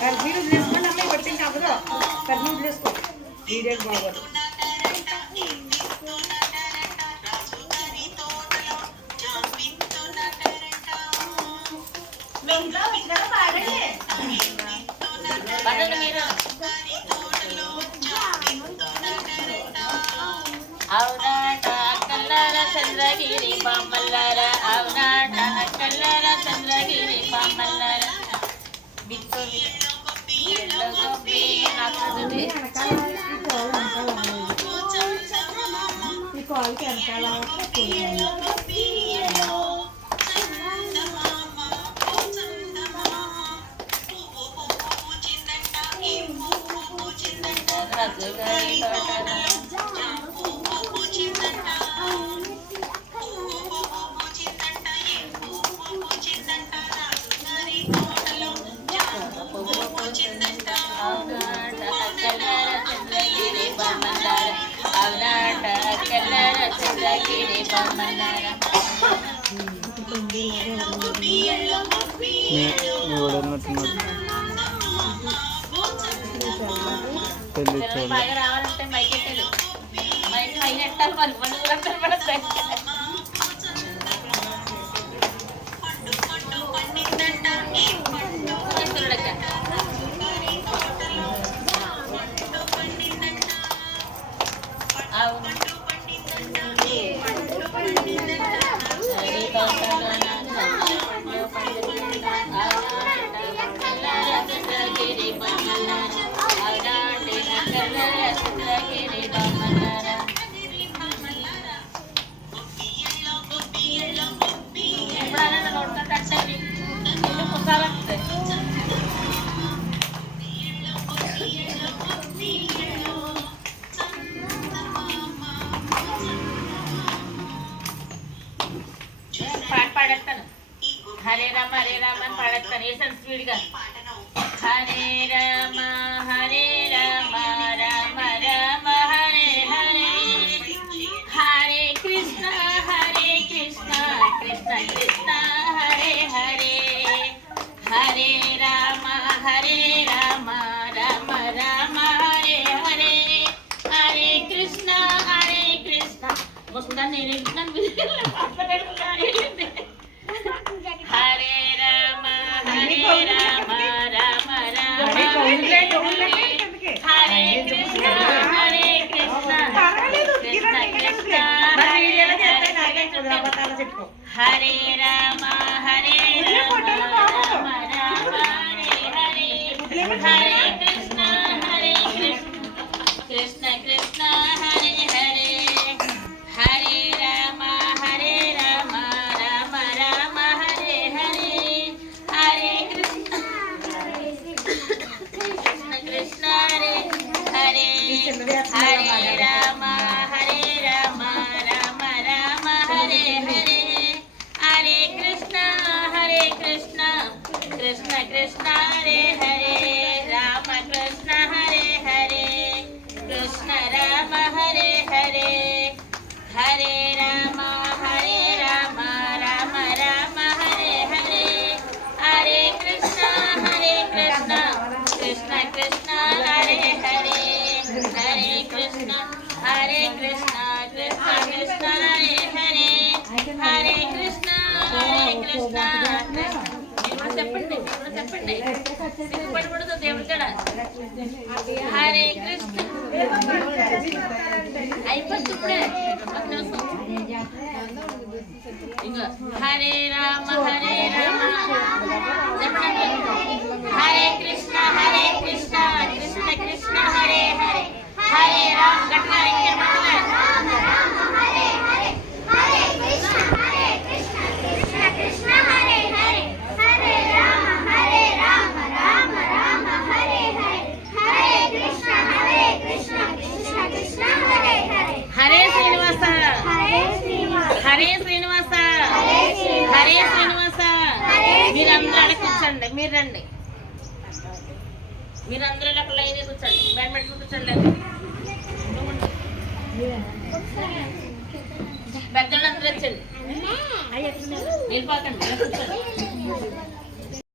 కర్జీలు వదిలేసుకోండి అమ్మాయి పట్టింది అవ్వదు కర్జీ వదిలేసుకో వీడియోకి బాగోదు అవునాట కల్లార చంద్రగిరి బామల్లార అవునాట కల్లార చంద్రగిరి బామల్లార బిట్టు ఈ కాల్కి వెనకాల బాగా రావాలంటే మైకెట్టాలి మైక్ పైన ఎట్టాలి మరి పండుగ పడతాయి హరే రామ అని పాడేస్తాను వేసాను స్పీడ్గా హరే రామ రామ రామ హరే హరే హరే కృష్ణ కృష్ణ కృష్ణ హరే హరే హరే రామ రామ రామ హరే హరే హరే కృష్ణ వస్తుందా నేను హరే రామ రామ రామ హరే కృష్ణ కృష్ణ కృష్ణ హరే రామ రామ రామ హరే హరే కృష్ణ కృష్ణ కృష్ణ హరే హరే హరే రామ రామ రామ రామ హరే హరే హరే కృష్ణ కృష్ణ కృష్ణ హరే హరే హరే రామ రామ రామ రామ హరే హరే హరే కృష్ణ కృష్ణ కృష్ణ హరే హరే రామ కృష్ణ హరే హరే కృష్ణ రామ హరే హరే హరే రామ రామ రామ హరే హరే హరే కృష్ణ కృష్ణ కృష్ణ హరే హరే హరే కృష్ణ కృష్ణ కృష్ణ హరే హరే హరే కృష్ణ చెప్పండి సిగ్గుపడకూడదు దేవుడి కాడ హరే కృష్ణ అయిపోతుంది ఇప్పుడే ఇంకా హరే రామ చెప్పండి హరే కృష్ణ కృష్ణ కృష్ణ హరే హరే హరే రామ గట్టిగా హరే శ్రీనివాస హరే శ్రీనివాస హరే శ్రీనివాస మీరందరూ అక్కడ కూర్చోండి మీరు రండి మీరందరూ అక్కడ లైన్ కూర్చోండి బ్యాడ్ పెట్టుకుని కూర్చోండి పెద్దోళ్ళు అందరూ వచ్చండి వెళ్ళిపోకండి ఇలా కూర్చోండి